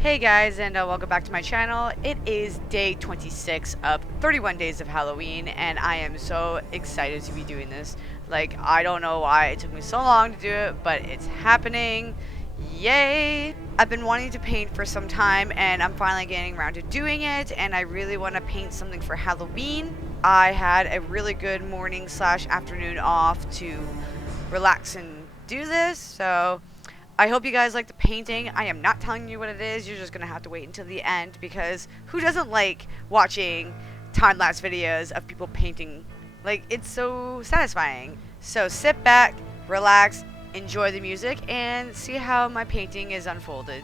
Hey guys, and welcome back to my channel. It is day 26 of 31 days of Halloween, and I am so excited to be doing this. Like, I don't know why it took me so long to do it, but it's happening. Yay! I've been wanting to paint for some time, and I'm finally getting around to doing it, and I really want to paint something for Halloween. I had a really good morning slash afternoon off to relax and do this, so I hope you guys like the painting. I am not telling you what it is. You're just going to have to wait until the end because who doesn't like watching time-lapse videos of people painting? Like, it's so satisfying. So sit back, relax, enjoy the music, and see how my painting is unfolded.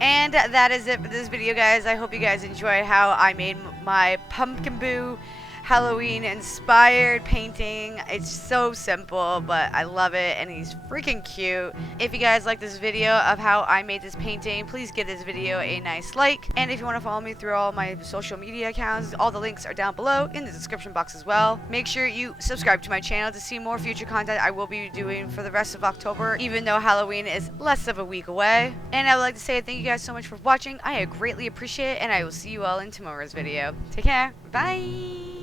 And that is it for this video, guys. I hope you guys enjoyed how I made my Pumpkin Boo Halloween inspired painting. It's so simple, but I love it, and he's freaking cute. If you guys like this video of how I made this painting, please give this video a nice like. And if you want to follow me through all my social media accounts, all the links are down below in the description box as well. Make sure you subscribe to my channel to see more future content I will be doing for the rest of October, even though Halloween is less of a week away. And I would like to say thank you guys so much for watching. I greatly appreciate it, and I will see you all in tomorrow's video. Take care. Bye.